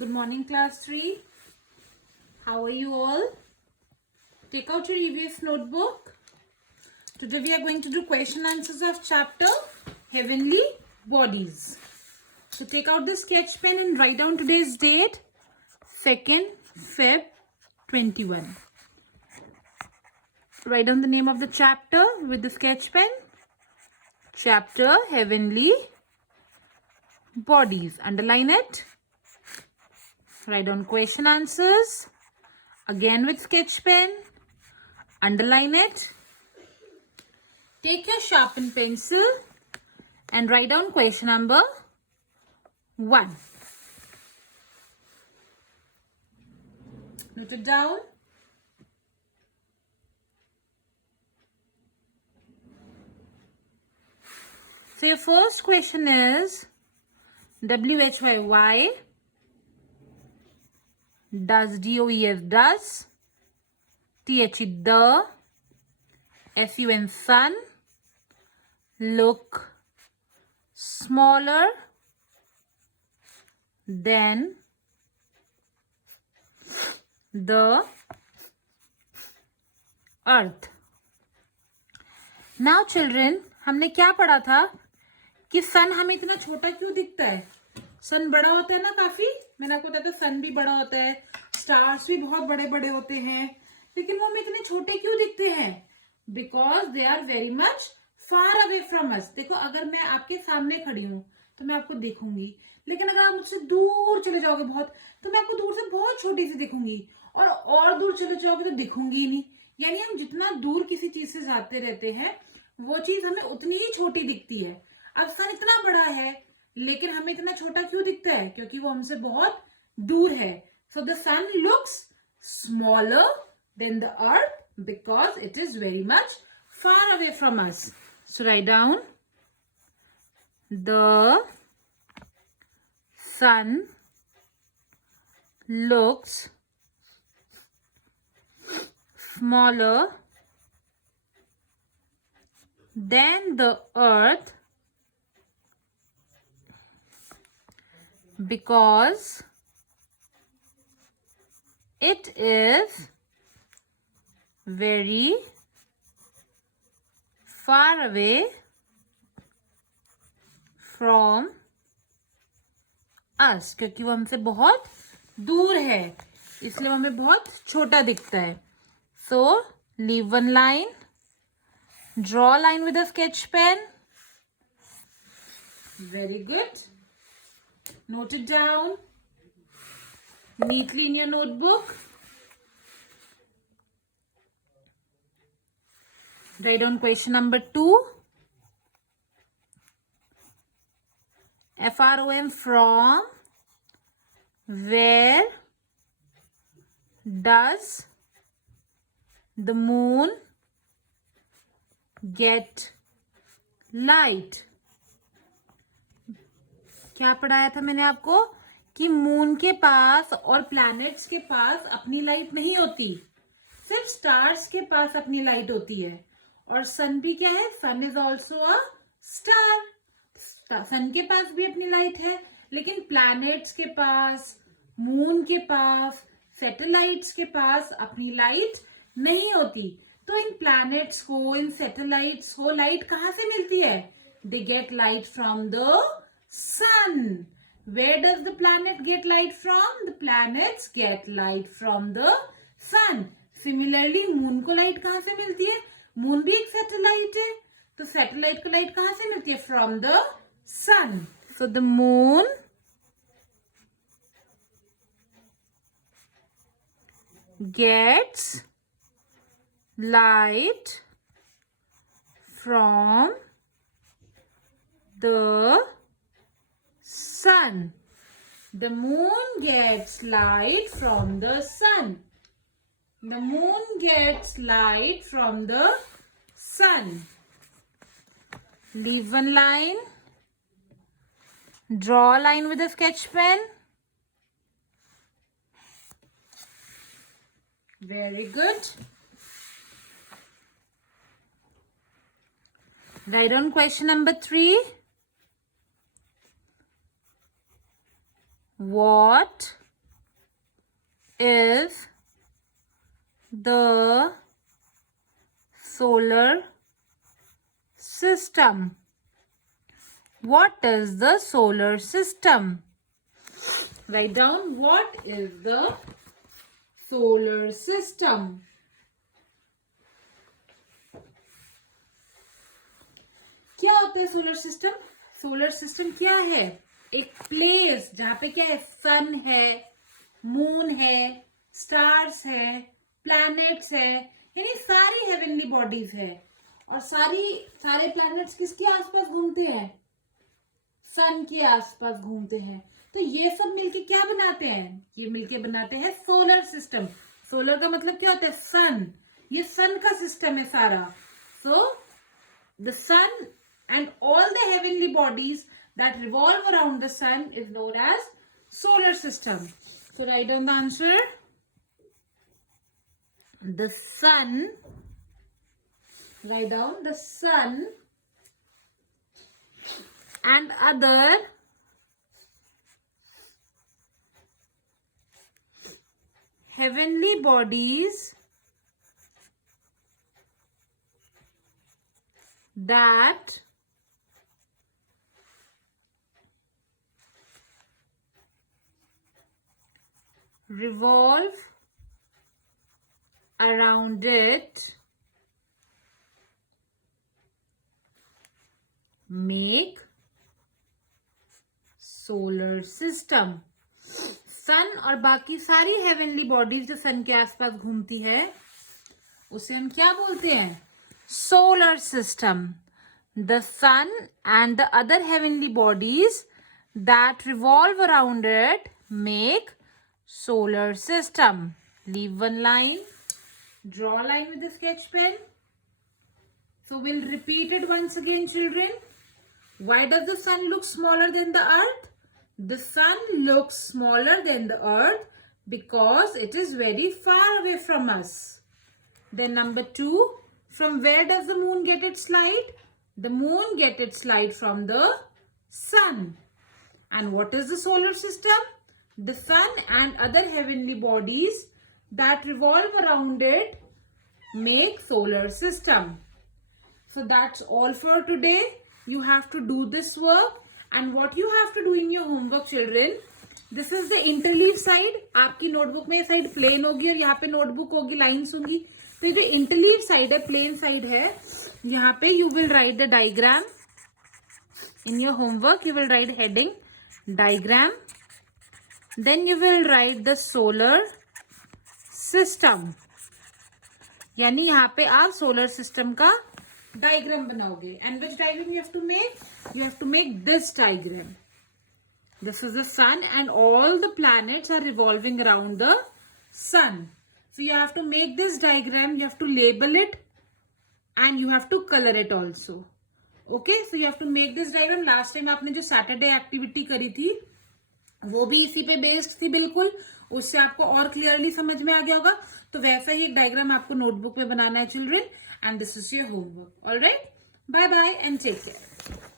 Good morning, class 3. How are you all? Take out your EVS notebook. Today we are going to do question answers of chapter Heavenly Bodies. So take out the sketch pen and write down today's date, 2nd Feb 21. Write down the name of the chapter with the sketch pen. Chapter Heavenly Bodies. Underline it. Write down question answers. Again with sketch pen. Underline it. Take your sharpened pencil and write down question number 1. Note it down. So your first question is WHY does, DOES does, THE the, SUN sun, look smaller than the earth. Now children, हमने क्या पढ़ा था कि सन हमें इतना छोटा क्यों दिखता है? सन बड़ा होता है ना काफी. मैंने आपको बताया था सन भी बड़ा होता है, स्टार्स भी बहुत बड़े बड़े होते हैं, लेकिन वो हमें इतने छोटे क्यों दिखते हैं? Because they are very much far away from us. देखो, अगर मैं आपके सामने खड़ी हूं तो मैं आपको देखूंगी, लेकिन अगर आप मुझसे दूर चले जाओगे बहुत, तो मैं आपको दूर से बहुत छोटी सी दिखूंगी, और दूर चले जाओगे तो दिखूंगी ही नहीं. यानी हम जितना दूर किसी चीज से जाते रहते हैं, वो चीज हमें उतनी ही छोटी दिखती है. अब सन इतना बड़ा है, लेकिन हमें इतना छोटा क्यों दिखता है? क्योंकि वो हमसे बहुत दूर है. So the sun looks smaller than the earth because it is very much far away from us. So write down the sun looks smaller than the earth because it is very far away from us. क्योंकि वो हमसे बहुत दूर है, इसलिए वो हमें बहुत छोटा दिखता है. So leave one line, draw a line with a sketch pen. Very good. Note it down neatly in your notebook. Write down question number 2. FROM, from where does the moon get light? क्या पढ़ाया था मैंने आपको कि moon के पास और planets के पास अपनी लाइट नहीं होती, सिर्फ स्टार्स के पास अपनी लाइट होती है. और सन भी क्या है? सन इज ऑल्सो अ स्टार. सन के पास भी अपनी लाइट है, लेकिन प्लैनेट्स के पास, मून के पास, सैटेलाइट्स के पास अपनी लाइट नहीं होती. तो इन प्लैनेट्स को, इन सैटेलाइट्स को लाइट कहां से मिलती है? They get light from the sun. Where does the planet get light from? The planets get light from the sun. Similarly, moon को light कहाँ से मिलती है? Moon भी एक satellite है, तो satellite को light कहाँ से मिलती है? From the sun. So the moon gets light from the sun. The moon gets light from the sun. The moon gets light from the sun. Leave one line. Draw a line with a sketch pen. Very good. Write on question number 3. What is the solar system? What is the solar system? Write down, what is the solar system? क्या होता है solar system? Solar system क्या है? एक place जहां पे क्या है, सन है, मून है, स्टार्स है, प्लैनेट्स है, यानी सारी हेवनली बॉडीज है। और सारे प्लैनेट्स किसके आसपास घूमते हैं? सन के आसपास घूमते हैं। तो ये सब मिलके क्या बनाते हैं? ये मिलके बनाते हैं सोलर सिस्टम। सोलर का मतलब क्या होता है? सन। ये सन का सिस्टम है सारा। So the sun and all the heavenly bodies that revolve around the sun is known as solar system. So write down the answer. The sun, write down the sun and other heavenly bodies that revolve around it make solar system. सन और बाकी सारी heavenly bodies जो सन के आसपास घूमती है उसे हम क्या बोलते हैं? Solar system. The sun and the other heavenly bodies that revolve around it make solar system. Leave one line, draw a line with the sketch pen. So we'll repeat it once again, children. Why does the sun look smaller than the earth? The sun looks smaller than the earth because it is very far away from us. Then number 2, from where does the moon get its light? The moon gets its light from the sun. And what is the solar system? The sun and other heavenly bodies that revolve around it make solar system. So that's all for today. You have to do this work, and what you have to do in your homework, children, this is the interleave side. आपकी notebook में ये side plane होगी और यहाँ पे notebook होगी, lines होंगी। तो ये जो इंटरलीव साइड है, प्लेन साइड है, यहाँ पे you will write the diagram. In your homework you will write heading diagram. Then you will write the solar system. यानी यहाँ पे आप सोलर सिस्टम का डायग्राम बनाओगे. And which diagram you have to make? You have to make this diagram. This is the sun and all the planets are revolving around the sun. So you have to make this diagram, you have to label it and you have to color it also. Okay, so you have to make this diagram. Last time आपने जो Saturday activity करी थी वो भी इसी पे based थी बिल्कुल, उससे आपको और क्लियरली समझ में आ गया होगा. तो वैसा ही एक डायग्राम आपको नोटबुक में बनाना है children, and this is your homework. Alright, bye bye and take care.